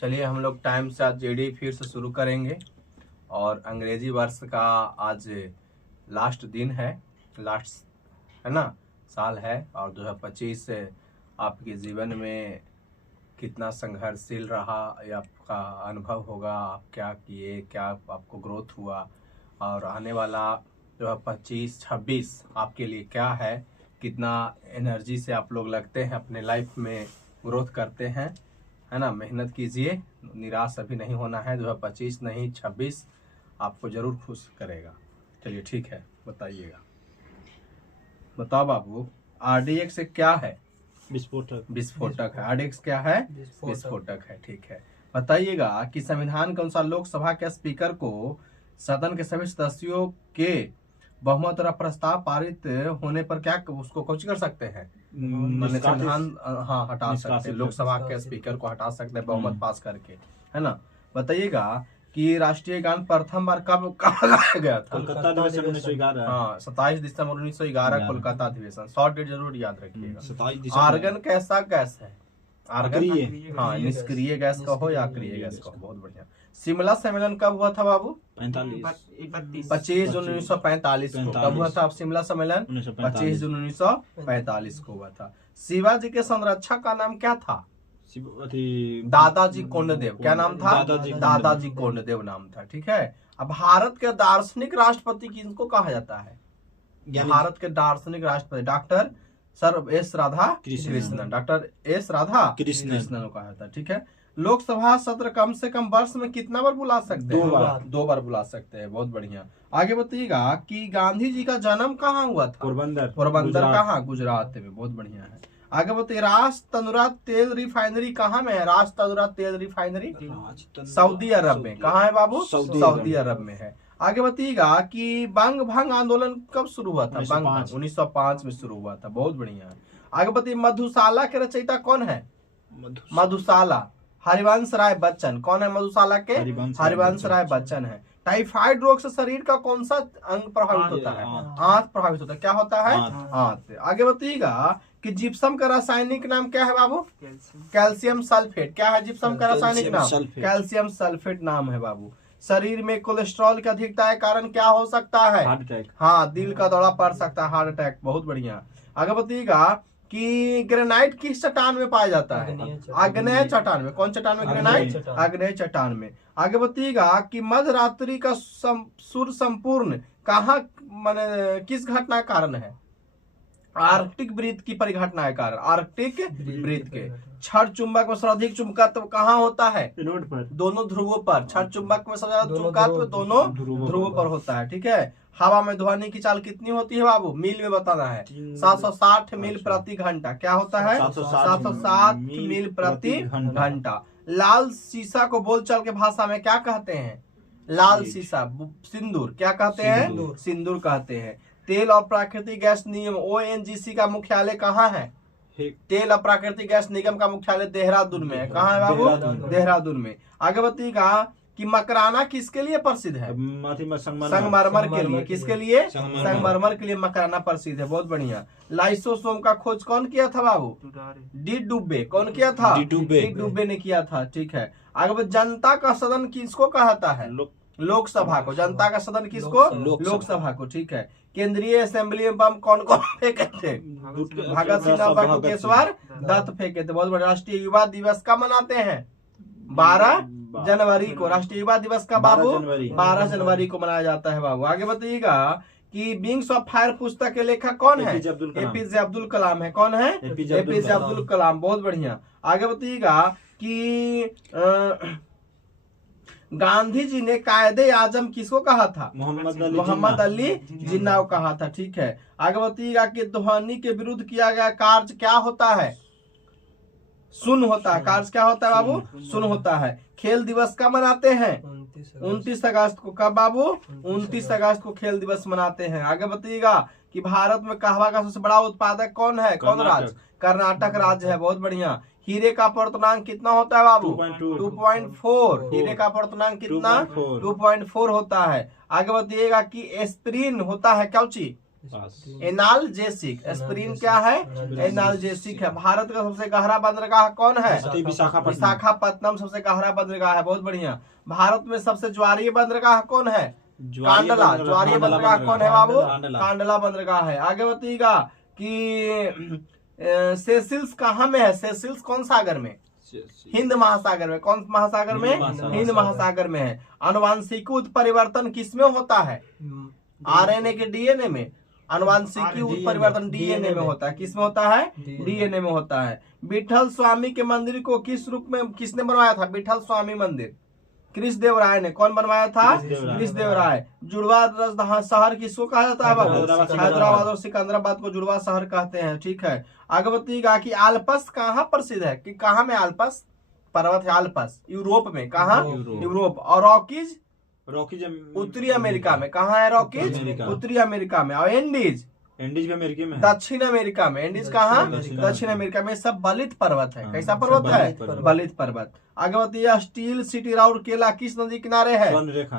चलिए हम लोग टाइम से आज जेडी फिर से शुरू करेंगे और अंग्रेजी वर्ष का आज लास्ट दिन है, लास्ट है ना, साल है। और 2025 आपके जीवन में कितना संघर्षशील रहा ये आपका अनुभव होगा। आप क्या किए, क्या आपको ग्रोथ हुआ और आने वाला 2025-26 आपके लिए क्या है, कितना एनर्जी से आप लोग लगते हैं अपने लाइफ में ग्रोथ करते हैं, है ना। मेहनत कीजिए, निराश अभी नहीं होना है। 2025 नहीं 26 आपको जरूर खुश करेगा। चलिए ठीक है, बताइएगा। बताओ बाबू, RDX क्या है? विस्फोटक है। RDX क्या है? विस्फोटक है। ठीक है, बताइएगा कि संविधान के अनुसार लोकसभा के स्पीकर को सदन के सभी सदस्यों के बहुमत द्वारा प्रस्ताव पारित होने पर क्या उसको कुछ कर सकते हैं? संविधान हटा सकते हैं, लोकसभा के स्पीकर को हटा सकते हैं बहुमत पास करके, है ना। बताइएगा कि राष्ट्रीय गान प्रथम बार कब गाया गया था? कोलकाता अधिवेशन 1911। हाँ, 27 दिसंबर 1911 कोलकाता अधिवेशन। शॉर्ट डेट जरूर याद रखिएगा। 27 दिसंबर। आर्गन कैसा गैस है? आर्गन हाँ, निष्क्रिय गैस का हो या अक्रिय गैस का हो। बहुत बढ़िया। शिमला सम्मेलन कब हुआ था बाबू? 25 जून 1945 को। कब हुआ था शिमला सम्मेलन? 25 जून 1945 को हुआ था। शिवाजी के संरक्षक का नाम क्या था? दादाजी कोंडदेव। क्या नाम था? दादाजी कोंडदेव नाम था। ठीक है। अब भारत के दार्शनिक राष्ट्रपति किसको कहा जाता है? भारत के दार्शनिक राष्ट्रपति doctor sir S Radha Krishnan. Doctor S Radha Krishnan को कहा जाता है। ठीक है। लोकसभा सत्र कम से कम वर्ष में कितना बार बुला सकते हैं? 2 बार बुला सकते हैं। बहुत बढ़िया। आगे बताइएगा कि गांधी जी का जन्म कहाँ हुआ था? पोरबंदर कहाँ? गुजरात में। बहुत बढ़िया है। आगे बताइए, राज तनुरा तेल रिफाइनरी कहाँ में है? राज तनुरा तेल रिफाइनरी सऊदी अरब में। कहाँ है बाबू? सऊदी अरब में है। आगे बताइएगा कि बंग भंग आंदोलन कब शुरू हुआ था? 1905 में शुरू हुआ था। बहुत बढ़िया। आगे बताइए, मधुशाला के रचयिता कौन है? मधुशाला हरिवंश राय बच्चन। कौन है मधुशाला के? हरिवंश राय बच्चन है। टाइफाइड रोग से शरीर का कौन सा अंग प्रभावित होता है? आंत प्रभावित होता है। क्या होता है? आंत। आगे बताइएगा कि जिप्सम का रासायनिक नाम क्या है बाबू? Calcium sulphate. क्या है जिप्सम का रासायनिक नाम? कैल्शियम सल्फेट नाम है बाबू। शरीर में कोलेस्ट्रॉल की अधिकता के कारण क्या हो सकता है? Heart attack. हाँ, दिल का दौरा पड़ सकता है, हार्ट अटैक। बहुत बढ़िया। आगे बताइएगा कि ग्रेनाइट किस चट्टान में पाया जाता है? आग्नेय चट्टान में। कौन चट्टान में? ग्रेनाइट, आग्नेय चट्टान में। आगे बताइएगा कि मध्यरात्रि का सूर्य संपूर्ण कहाँ माने किस घटना का कारण है? आर्कटिक वृत्त की परिघटना के कारण। आर्कटिक वृत्त के। क्षण चुंबक में सर्वाधिक चुंबकत्व कहाँ होता है? रोड पर, दोनों ध्रुवों पर। क्षण चुंबक में सबसे ज्यादा चुंबकत्व दोनों ध्रुवों पर होता है। ठीक है। हवा में ध्वनि की चाल कितनी होती है बाबू? मील में बताना है। 760 मील प्रति घंटा। क्या होता है? 760 मील प्रति घंटा। लाल सीसा को बोलचाल के भाषा में क्या कहते हैं? लाल सीसा सिंदूर। क्या कहते हैं? सिंदूर कहते हैं। तेल और प्राकृतिक गैस निगम ONGC का मुख्यालय कहाँ है? तेल और प्राकृतिक गैस निगम का मुख्यालय देहरादून में है। कहाँ है बाबू? देहरादून में। आगे बताइएगा कि मकराना किसके लिए प्रसिद्ध है? संगमरमर के लिए। किसके लिए? संगमरमर के लिए मकराना प्रसिद्ध है। बहुत बढ़िया। लाइसोसोम का खोज कौन किया था बाबू? डी डुब्बे। कौन किया था? डी डुब्बे ने किया था। ठीक है। आगे जनता का सदन किसको कहता है? लोकसभा को। जनता का सदन किसको? लोकसभा को। ठीक है। केंद्रीय असेंबली में बम कौन कौन फेंके थे? भगत सिंह, बटुकेश्वर दत्त फेंके थे। बहुत बड़ा। राष्ट्रीय युवा दिवस कब मनाते हैं? 12 जनवरी को। राष्ट्रीय युवा दिवस का बाबू 12 जनवरी को मनाया जाता है बाबू। आगे बताइएगा कि विंग्स ऑफ फायर पुस्तक के लेखक कौन है? APJ अब्दुल कलाम है। कौन है? APJ अब्दुल कलाम। बहुत बढ़िया। आगे बताइएगा कि गांधी जी ने कायदे आजम किसको कहा था? मोहम्मद अली जिन्ना को कहा था। ठीक है। आगे बताइएगा कि ध्वनि के विरुद्ध किया गया कार्य क्या होता है? सुन होता है। कार्य क्या होता है बाबू? सुन होता है। खेल दिवस कब मनाते हैं? 29 अगस्त को। कब बाबू? 29 अगस्त को खेल दिवस मनाते हैं। आगे बताइएगा कि भारत में कहवा का सबसे बड़ा उत्पादक कौन है? कौन राज्य? कर्नाटक राज्य है। बहुत बढ़िया। हीरे का अपवर्तनांक कितना होता है बाबू? 2.4। हीरे का अपवर्तनांक कितना? 2.4 होता है। आगे बताइएगा कि एस्पिरिन होता है क्या चीज? एनाल्जेसिक। एस्पिरिन क्या है? एनाल्जेसिक है। भारत का सबसे गहरा बंदरगाह कौन है? विशाखापत्तनम सबसे गहरा बंदरगाह है। बहुत बढ़िया। भारत में सबसे ज्वारीय बंदरगाह कौन है? कांडला। ज्वारीय बंदरगाह कौन है बाबू? कांडला बंदरगाह है। आगे बताइएगा कि सेसिल्स कहाँ में है? सेसिल्स कौन सागर में? हिंद महासागर में। कौन महासागर में? हिंद महासागर में है। आनुवांशिक उत्परिवर्तन किसमें होता है? आरएनए के डीएनए में। आनुवांशिकी उत्परिवर्तन डीएनए में होता है। किसमें होता है? डीएनए में होता है। विठल स्वामी के मंदिर को किस रूप में किसने बनवाया था? विठल स्वामी मंदिर कृष्णदेव राय ने। कौन बनवाया था? कृष्णदेव राय। जुड़वा शहर किसको कहा जाता है बाबू? हैदराबाद और सिकंदराबाद को जुड़वा शहर कहते हैं। ठीक है। आगे बताइएगा कि आल्पस कहाँ प्रसिद्ध है? कि कहाँ में आल्पस पर्वत है? आल्पस यूरोप में। कहाँ? यूरोप। और रॉकीज उत्तरी अमेरिका में। कहाँ है रॉकीज? उत्तरी अमेरिका में। और एंडीज भी अमेरिका में, दक्षिण अमेरिका में। एंडीज कहाँ? दक्षिण अमेरिका में। सब बलित पर्वत है। कैसा पर्वत है? बलित पर्वत। आगे बताइए स्टील सिटी राउरकेला किस नदी किनारे है?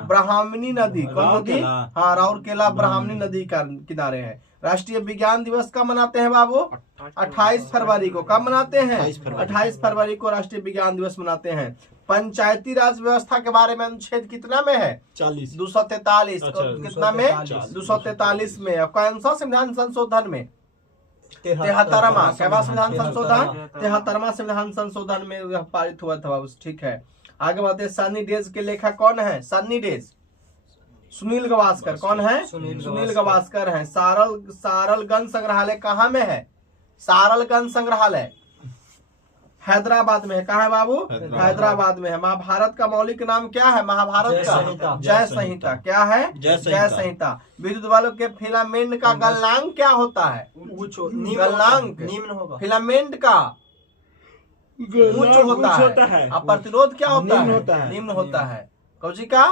ब्राह्मणी नदी। कौन नदी? हाँ, राउरकेला ब्राह्मणी नदी का किनारे है। राष्ट्रीय विज्ञान दिवस कब मनाते हैं बाबू? 28 फरवरी को। कब मनाते हैं? 28 फरवरी को राष्ट्रीय विज्ञान दिवस मनाते हैं। पंचायती राज व्यवस्था के बारे में अनुच्छेद कितना में है? 243। कितना में? 243 में। कौन सा संविधान संशोधन में? 73वां। क्या संविधान संशोधन? 73वां संविधान संशोधन में पारित हुआ था। ठीक है। आगे बढ़ते। सन्नी डेज के लेखक कौन है? सन्नी डेज सुनील गावस्कर। कौन है? सुनील गावस्कर है। सारलगंज संग्रहालय कहाँ में है? सारलगंज संग्रहालय हैदराबाद में है। कहाँ है बाबू? हैदराबाद में है। महाभारत का मौलिक नाम क्या है? महाभारत का जय संहिता। क्या है? जय संहिता। विद्युत बल्ब के फिलामेंट का गलनांक क्या होता है? गलनांक फिलामेंट का उच्च होता है। और प्रतिरोध क्या होता है? निम्न होता है। कौची का?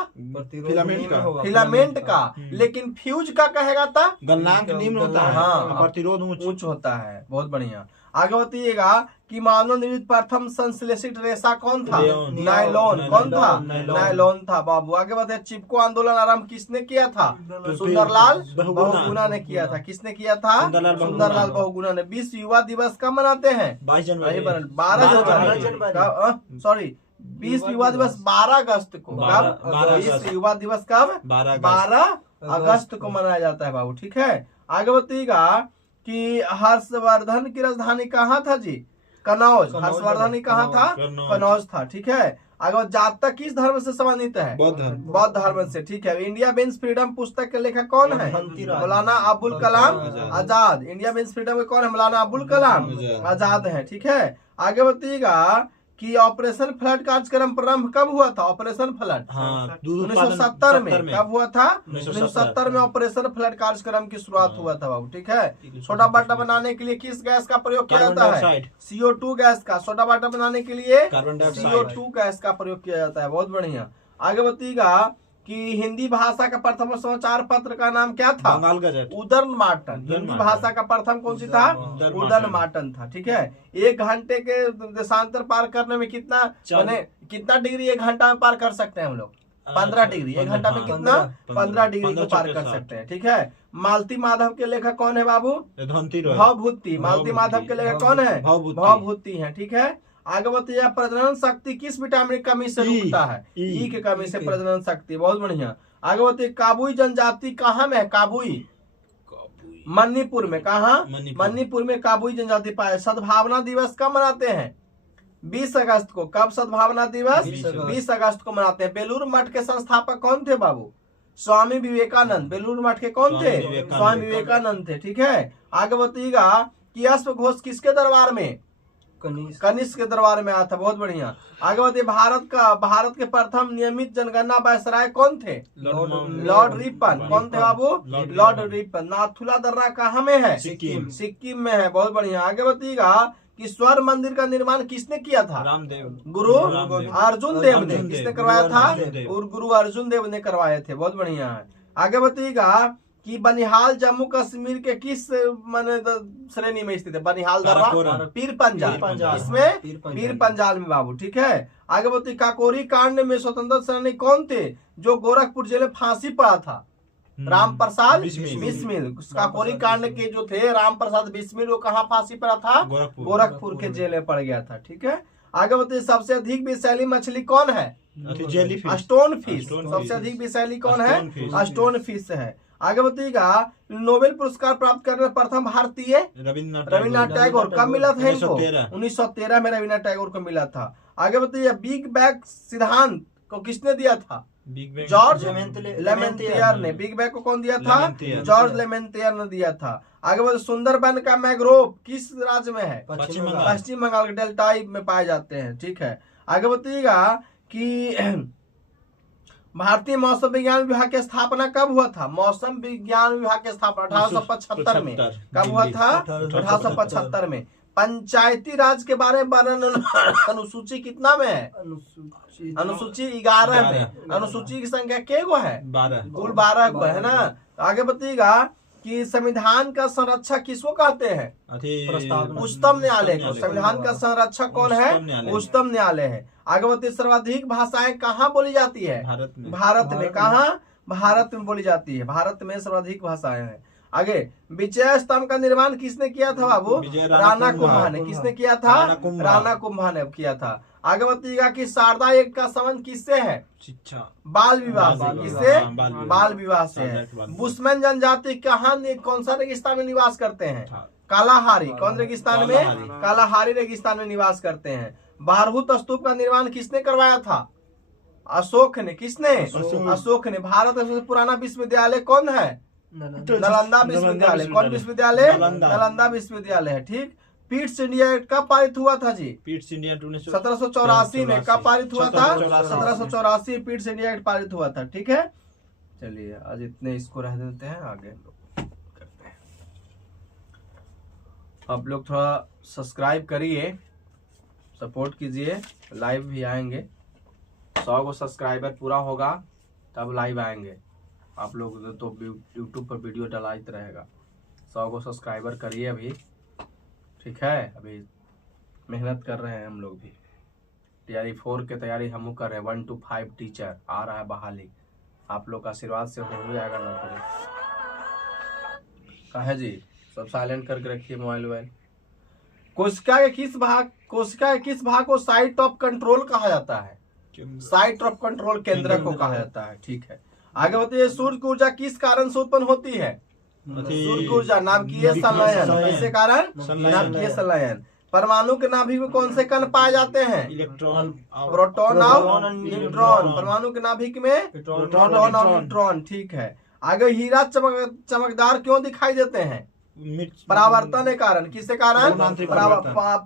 फिलामेंट का। लेकिन फ्यूज का कहेगा था गलनांक निम्न होता है। हाँ, प्रतिरोध उच्च होता है। बहुत बढ़िया। आगे बताइएगा कि मानव निर्मित प्रथम संश्लेषित रेशा कौन था? नायलॉन। कौन था? नायलॉन था बाबू। आगे बताइए चिपको आंदोलन आरंभ किसने किया था? सुंदरलाल बहुगुणा ने किया था। किसने किया था? सुंदरलाल बहुगुणा ने। विश्व युवा दिवस कब मनाते हैं? 22 जनवरी। 12 सॉरी 20 युवा दिवस 12 अगस्त को। कब? विश्व युवा दिवस कब? 12 अगस्त को मनाया जाता है बाबू। ठीक है। आगे बताइएगा कि हर्षवर्धन की राजधानी कहाँ था जी? कनौज। हर्षवर्धन कहाँ था? कनौज था। ठीक है। आगे जातक किस धर्म से संबंधित है? बौद्ध धर्म से। ठीक है। इंडिया मीन्स फ्रीडम पुस्तक के लेखक कौन है? Maulana Abul Kalam Azad. India means freedom के कौन है? मौलाना अबुल कलाम आजाद है। ठीक है। आगे बताइएगा कि ऑपरेशन फ्लड कार्यक्रम प्रारंभ कब हुआ था? ऑपरेशन फ्लड 1970 में। कब हुआ था? 1970 में ऑपरेशन फ्लड कार्यक्रम की शुरुआत हुआ था बाबू। ठीक है। सोडा बाटा बनाने के लिए किस गैस का प्रयोग किया जाता है? CO2 गैस का। सोडा बाटा बनाने के लिए CO2 गैस का प्रयोग किया जाता है। बहुत बढ़िया। आगे बताइएगा कि हिंदी भाषा का प्रथम समाचार पत्र का नाम क्या था? उदयन मार्टन। हिंदी भाषा का प्रथम कौन सी था? उदयन मार्टन था। ठीक है। 1 घंटे के देशांतर पार करने में कितना डिग्री 1 घंटा में पार कर सकते हैं हम लोग? 15 डिग्री। 1 घंटा में कितना? 15 डिग्री को पार कर सकते हैं। ठीक है। मालती माधव के लेखक कौन है बाबू? भवभूति। मालती माधव के लेखक कौन है? भवभूति है। ठीक है। आगे बताइए प्रजनन शक्ति किस विटामिन की कमी से रुकता है? ई की कमी से प्रजनन शक्ति। बहुत बढ़िया। आगे बताइए काबुई जनजाति कहाँ में है? काबुई मणिपुर में। कहाँ? मणिपुर में काबुई जनजाति पाए। सद्भावना दिवस कब मनाते हैं? 20 अगस्त को। कब सद्भावना दिवस? 20 अगस्त को मनाते हैं। बेलूर मठ के संस्थापक कौन थे बाबू? स्वामी विवेकानंद। बेलूर मठ के कौन थे? स्वामी विवेकानंद थे। ठीक है। आगे बताइएगा कि अश्वघोष किसके दरबार में? कनिष्क के दरबार में आया था। बहुत बढ़िया। आगे बढ़ते। भारत के प्रथम नियमित जनगणना वायसराय कौन थे? Lord Ripon. कौन थे बाबू? Lord Ripon. नाथुला दर्रा कहाँ में है? सिक्किम में है। बहुत बढ़िया। आगे बताइएगा कि स्वर्ण मंदिर का निर्माण किसने किया था? गुरु अर्जुन देव ने। किसने करवाया था? गुरु अर्जुन देव ने करवाए थे। बहुत बढ़िया है। आगे बताइएगा कि बनिहाल जम्मू कश्मीर के किस श्रेणी में स्थित है? बनिहाल दर्रा पीर पंजाल। इसमें पीर पंजाल में बाबू। ठीक है। आगे बताइए काकोरी कांड में स्वतंत्रता सेनानी कौन थे जो गोरखपुर जेल में फांसी पड़ा था? राम प्रसाद बिस्मिल। बिस्मिल। काकोरी कांड के जो थे राम प्रसाद बिस्मिल, वो कहाँ फांसी पर था? गोरखपुर के जेल में पड़ गया था। ठीक है, आगे बताइए सबसे अधिक विषैली मछली कौन है? Stone fish. सबसे अधिक विषैली कौन है? स्टोन फिश है। आगे बताइएगा नोबेल पुरस्कार प्राप्त करने प्रथम भारतीय रविन्द्रनाथ टैगोर। कब मिला था इनको? 1913 में रविन्द्रनाथ टैगोर को मिला था। आगे बताइए बिग बैंग सिद्धांत को किसने दिया था? जॉर्ज लेमेंटियर ने। बिग बैंग को कौन दिया था? जॉर्ज लेमेंटियर ने दिया था। आगे बताइए सुंदरबन का मैंग्रोव किस राज्य में है? पश्चिम बंगाल के डेल्टाई में पाए जाते हैं। ठीक है, आगे बताइएगा कि भारतीय मौसम विज्ञान विभाग की स्थापना कब हुआ था? मौसम विज्ञान विभाग की स्थापना 1875 में। कब हुआ था? 1875 में। पंचायती राज के बारे में वर्णन अनुसूची कितना में है? अनुसूची 11 में। अनुसूची की संख्या के गो है? 12। कुल 12 गो है ना। आगे बताइएगा कि संविधान का संरक्षक किसको कहते हैं? उच्चतम न्यायालय को। संविधान का संरक्षक कौन है? उच्चतम न्यायालय है। आगे बताइए सर्वाधिक भाषाएं कहाँ बोली जाती है? भारत में। कहाँ? भारत में बोली जाती है। भारत में सर्वाधिक भाषाएं हैं। आगे विजय स्तंभ का निर्माण किसने किया था बाबू? राणा कुंभा ने। किसने किया था? राणा कुंभा ने किया था। आगे बताइएगा कि शारदा एक का संबंध किससे है? शिक्षा बाल विवाह से। किससे? बाल विवाह से है। बुशमैन जनजाति कहाँ कौन सा रेगिस्तान में निवास करते हैं? कालाहारी। कौन रेगिस्तान में? कालाहारी रेगिस्तान में निवास करते हैं। भारहूत स्तूप का निर्माण किसने करवाया था? अशोक ने। किसने? अशोक ने। भारत का सबसे पुराना विश्वविद्यालय कौन है? नालंदा विश्वविद्यालय। कौन विश्वविद्यालय? नालंदा विश्वविद्यालय है। ठीक। पीट्स इंडिया एक्ट कब पारित हुआ था जी? पीट्स इंडिया 1784 में। कब पारित हुआ था? 1784 पीट्स इंडिया एक्ट पारित हुआ था। ठीक है, चलिए आज इतने इसको रह देते हैं, आगे लोग करते हैं। आप लोग थोड़ा सब्सक्राइब करिए, सपोर्ट कीजिए, लाइव भी आएंगे। 100 को सब्सक्राइबर पूरा होगा तब लाइव आएंगे। आप लोग तो यूट्यूब पर वीडियो डलाते रहेगा। 100 को सब्सक्राइबर करिए अभी। ठीक है, अभी मेहनत कर रहे हैं हम लोग भी। TRE 4 की तैयारी हम कर रहे हैं। 1 to 5 टीचर आ रहा है बहाली। आप लोग का आशीर्वाद से हो जाएगा नौकरी। कहे जी सब साइलेंट करके रखिए मोबाइल वोबाइल। कोशिका के किस भाग को साइट ऑफ कंट्रोल कहा जाता है? साइट ऑफ कंट्रोल केंद्र को कहा जाता है। ठीक है, आगे बताइए सूर्य की ऊर्जा किस कारण से उत्पन्न होती है? सूर्य की ऊर्जा नाभिकीय संलयन। किसके कारण? नाभिकीय संलयन। परमाणु के नाभिक में कौन से कण पाए जाते हैं? इलेक्ट्रॉन, प्रोटॉन और न्यूट्रॉन। परमाणु के नाभिक में प्रोटॉन और न्यूट्रॉन। ठीक है, आगे हीरा चमकदार क्यों दिखाई देते हैं? परावर्तन के कारण। किसके कारण?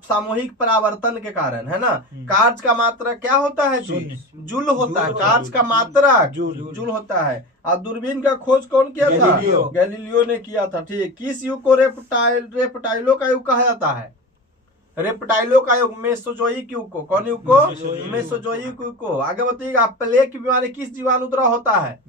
सामूहिक परावर्तन के कारण, है ना। कार्ज का मात्रा क्या होता है? जूल होता है। कार्ज का मात्रा जूल होता है। और दूरबीन का खोज कौन किया था? गैलीलियो ने किया था। ठीक। किस युग को रेप्टाइलों का युग कहा जाता है? रेप्टाइलों का युग मेसोजोइक युग को। कौन युग को? मेसोजोइक युग को। आगे बताइएगा प्लेग की बीमारी किस जीवाणु द्वारा होता है?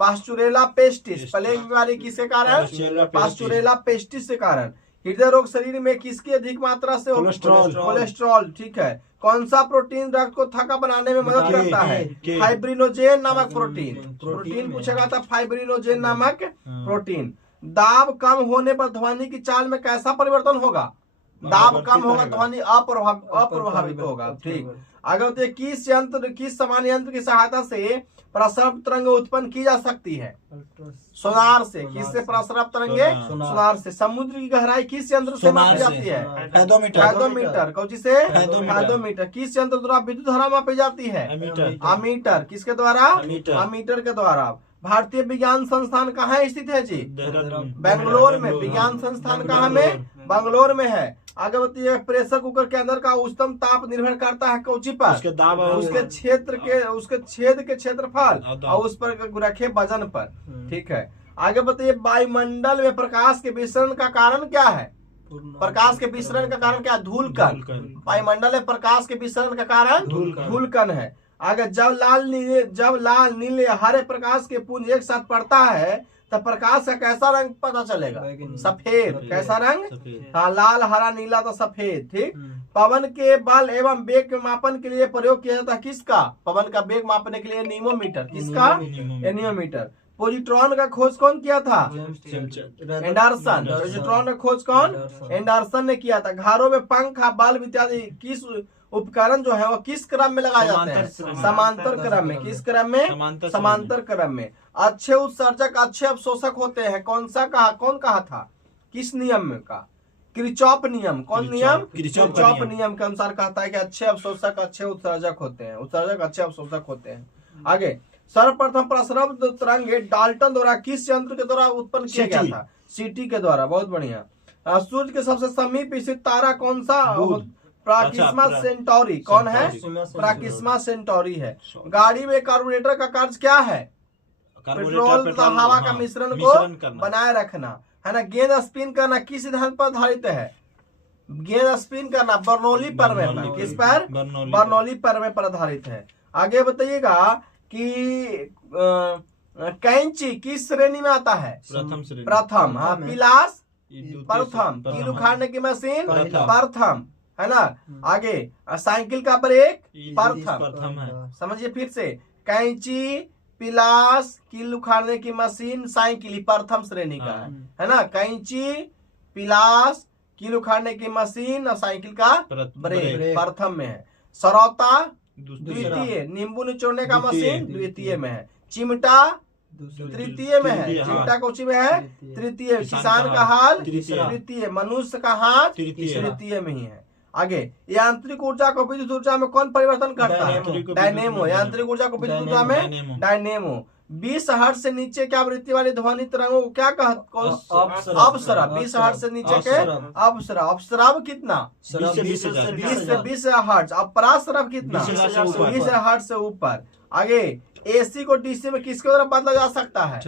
Pasteurella pestis. प्लेग बीमारी किसके कारण? पास्चुरेला पेस्टिस के कारण। हृदय रोग शरीर में किसकी अधिक मात्रा से? कोलेस्ट्रॉल। ठीक है, कौन सा प्रोटीन रक्त को थक्का बनाने में मदद करता है? फाइब्रिनोजेन नामक प्रोटीन पूछेगा था। फाइब्रिनोजेन नामक प्रोटीन। दाब कम होने पर ध्वनि की चाल में कैसा परिवर्तन होगा? दाब कम होगा, ध्वनि अप्रभावित होगा। ठीक। आगे बताइए किस समान यंत्र की सहायता से प्रसरप तरंग उत्पन्न की जा सकती है? सोनार से। किससे प्रसरप तरंगे? सोनार से। समुद्र की गहराई किस यंत्र से मापी जाती है? फायदोमीटर। कौन से? फायदोमीटर। किस यंत्र द्वारा विद्युत धारा मापी जाती है? अमीटर। किसके द्वारा? अमीटर के द्वारा। भारतीय विज्ञान संस्थान कहाँ स्थित है जी? बेंगलोर में। विज्ञान संस्थान कहाँ में? बेंगलोर में है। आगे बताइए प्रेशर कुकर के अंदर का उच्चतम ताप निर्भर करता है कौची पर? उसके छेद के क्षेत्रफल और उस पर रखे वजन पर। ठीक है, आगे बताइए वायुमंडल में प्रकाश के विसरण का कारण क्या है? प्रकाश के विसरण का कारण क्या? धूलकण। वायुमंडल में प्रकाश के विसरण का कारण धूलकण है। आगे जब लाल नीले हरे प्रकाश के पुंज एक साथ पड़ता है तब प्रकाश का कैसा रंग पता चलेगा? सफेद। कैसा रंग? हाँ, लाल हरा नीला तो सफेद। ठीक। पवन के बल एवं वेग के मापन के लिए प्रयोग किया जाता है किसका? पवन का वेग मापने के लिए एनीमोमीटर। किसका? एनीमोमीटर। पोजिट्रॉन का खोज कौन किया था? एंडरसन। पोजिट्रॉन का खोज कौन? एंडरसन ने किया था। घरों में पंखा, बल्ब इत्यादि किस उपकरण जो है वो किस क्रम में लगाए जाते हैं? समांतर क्रम में। किस क्रम में? समांतर क्रम में। अच्छे उत्सर्जक अच्छे अवशोषक होते हैं। कौन कहा था? किस नियम का? किरचॉफ नियम। कौन नियम? किरचॉफ नियम के अनुसार कहता है कि अच्छे अवशोषक अच्छे उत्सर्जक होते हैं। उत्सर्जक अच्छे अवशोषक होते हैं। आगे, सर्वप्रथम प्रसरव तरंग डाल्टन द्वारा किस यंत्र के द्वारा उत्पन्न किया गया था? सीटी के द्वारा। बहुत बढ़िया। सूर्य के सबसे समीप स्थित तारा कौन सा? प्राकिस्मा सेंटोरी। कौन है? प्राकिस्मा सेंटोरी है। गाड़ी में कार्बोरेटर का कार्य क्या है? पेट्रोल तथा हवा का मिश्रण को बनाए रखना, है ना। गेंद स्पिन करना किस सिद्धांत पर आधारित है? गेंद स्पिन करना बर्नौली प्रमेय पर। किस पर? बर्नौली प्रमेय पर आधारित है। आगे बताइएगा कि कैंची किस श्रेणी में आता है? प्रथम। हाँ, पिलास प्रथम। कील उखाड़ने की मशीन प्रथम, है ना। आगे, साइकिल का ब्रेक प्रथम। समझिए फिर से, कैंची, पिलास, कील उखाड़ने की मशीन, साइकिल प्रथम श्रेणी का है ना। कैंची, पिलास, कील उखाड़ने की मशीन और साइकिल का ब्रेक प्रथम में है। सरौता द्वितीय। नींबू निचोड़ने का मशीन द्वितीय में है। चिमटा तृतीय में है। चिमटा कोची में है? तृतीय। किसान का हाल तृतीय। मनुष्य का हाथ तृतीय में ही है। आगे, यांत्रिक ऊर्जा को विद्युत ऊर्जा में कौन परिवर्तन करता है? डायनेमो। यांत्रिक ऊर्जा को विद्युत ऊर्जा में डायनेमो। 20 हर्ट्ज से नीचे की आवृत्ति वाली ध्वनि तरंगों को क्या अपसरब। 20 हर्ट्ज से नीचे के अपसरब। अपसरब कितना? 20 से 20 हर्ट्ज। अपरासरब कितना? 20 हर्ट्ज से ऊपर। आगे, एसी को डीसी में किसके द्वारा बदला जा सकता है?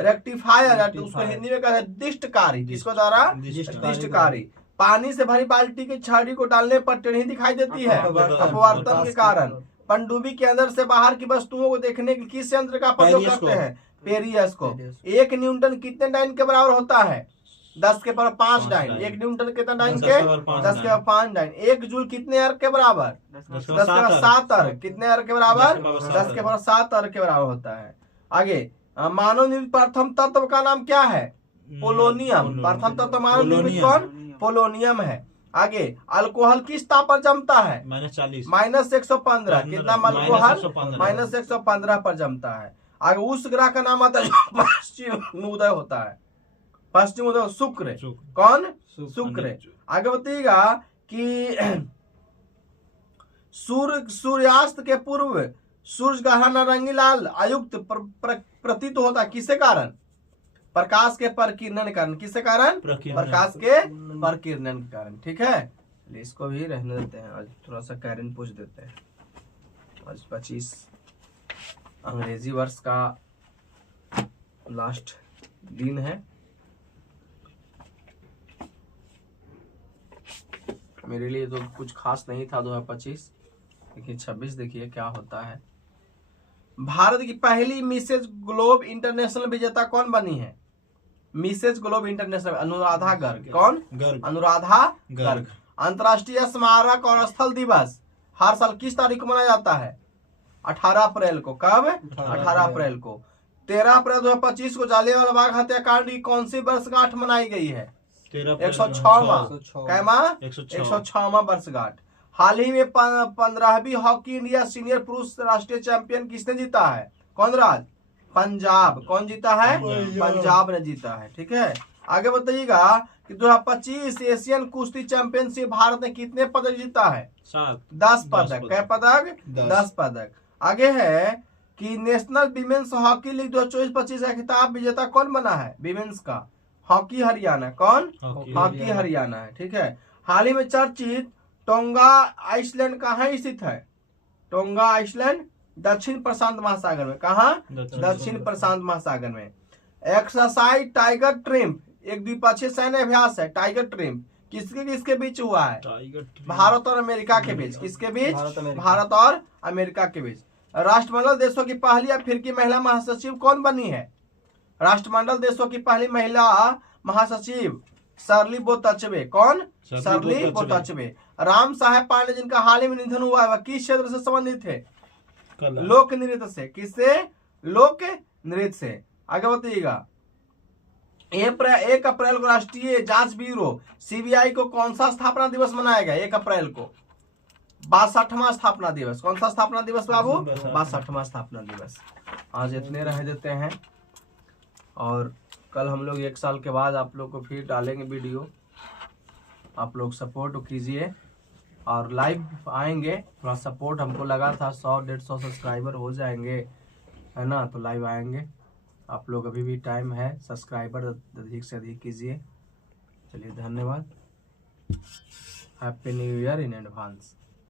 रेक्टिफायर। उसको हिंदी में कहते हैं दिष्टकारी। किसको द्वारा? दिष्टकारी। पानी से भरी बाल्टी की छड़ी को डालने पर टेढ़ी दिखाई देती है अपवर्तन के कारण। पनडुब्बी के अंदर से बाहर की वस्तुओं को देखने के किस यंत्र का प्रयोग करते हैं? पेरिस्कोप। 1 न्यूटन कितने डाइन के बराबर होता है? 10 के पावर 5 डाइन। 1 न्यूटन कितना डाइन के? 10 के पावर 5 डाइन। 1 जूल कितने अर्ग के बराबर? 10 के पावर 7 अर्ग। कितने अर्ग के बराबर? 10 के पावर 7 अर्ग के बराबर होता है। आगे, मानव निर्मित प्रथम तत्व का नाम क्या है? पोलोनियम। प्रथम तत्व मानव निर्मित कौन? पोलोनियम है। आगे, अल्कोहल किस ताप पर जमता है? -115। कितना अल्कोहल? -115 पर जमता है। आगे, उस ग्रह का नाम आता है पश्चिम उदय होता है। पश्चिम उदय शुक्र। कौन? शुक्र। आगे बताइएगा कि सूर्यास्त के पूर्व सूर्य गहरा नारंगी लाल आयुक्त प्रतीत होता है किसके कारण? प्रकाश के प्रकीर्णन के कारण। किसके कारण? प्रकाश के प्रकीर्णन के कारण। ठीक है, इसको भी रहने देते हैं। आज थोड़ा सा कैरेंट पूछ देते हैं। आज 25 अंग्रेजी वर्ष का लास्ट दिन है। मेरे लिए तो कुछ खास नहीं था 2025, लेकिन 26 देखिए क्या होता है। भारत की पहली मिसेज ग्लोब इंटरनेशनल विजेता कौन बनी है? Mrs Globe International Anuradha Garg. कौन? अनुराधा गर्ग। अंतर्राष्ट्रीय स्मारक और स्थल दिवस हर साल किस तारीख को मनाया जाता है? 18 अप्रैल को। कब? 18 अप्रैल को। 13 अप्रैल 2025 को जालियांवाला बाग हत्याकांड की कौन सी वर्षगांठ मनाई गई है? 106वां वर्षगांठ। हाल ही में 15वीं हॉकी इंडिया सीनियर पुरुष राष्ट्रीय चैंपियन किसने जीता है? कौन राज? पंजाब। कौन जीता है? पंजाब ने जीता है। ठीक है, आगे बताइएगा कि 2025 एशियन कुश्ती चैंपियनशिप भारत ने कितने पदक जीता है? 10 पदक। क्या पदक? 10 पदक। आगे है कि नेशनल विमेंस हॉकी लीग 2024-25 का खिताब विजेता कौन बना है? विमेंस का हॉकी हरियाणा। कौन? हॉकी हरियाणा है। ठीक है, हाल ही में चर्चित टोंगा आइसलैंड कहाँ स्थित है? टोंगा आइसलैंड दक्षिण प्रशांत महासागर में। कहाँ? दक्षिण प्रशांत महासागर में। एक्सरसाइज टाइगर ट्रिम्प एक द्विपक्षीय सैन्य अभ्यास है। टाइगर ट्रिम्प किसके बीच हुआ है? भारत और अमेरिका के बीच। किसके बीच? भारत और अमेरिका के बीच। राष्ट्रमंडल देशों की पहली अफ्रीकी महिला महासचिव कौन बनी है? राष्ट्रमंडल देशों की पहली महिला महासचिव शर्ली बोतचवे। कौन? शर्ली बोतचवे। राम साहेब पांडे जिनका हाल ही में निधन हुआ है, वह किस क्षेत्र से संबंधित थे? लोक नृत्य से। किससे? लोक नृत्य से। आगे बताइएगा, 1 अप्रैल को राष्ट्रीय जांच ब्यूरो सीबीआई को कौन सा स्थापना दिवस मनाया गया? 1 अप्रैल को 62वां स्थापना दिवस। कौन सा स्थापना दिवस बाबू? 62वां स्थापना दिवस। आज इतने रह देते हैं, और कल हम लोग 1 साल के बाद आप लोग को फिर डालेंगे वीडियो। आप लोग सपोर्ट कीजिए और लाइव आएंगे। थोड़ा सपोर्ट हमको लगा था 100-150 सब्सक्राइबर हो जाएंगे, है ना, तो लाइव आएंगे। आप लोग अभी भी टाइम है, सब्सक्राइबर अधिक से अधिक कीजिए। चलिए धन्यवाद, happy new year in advance.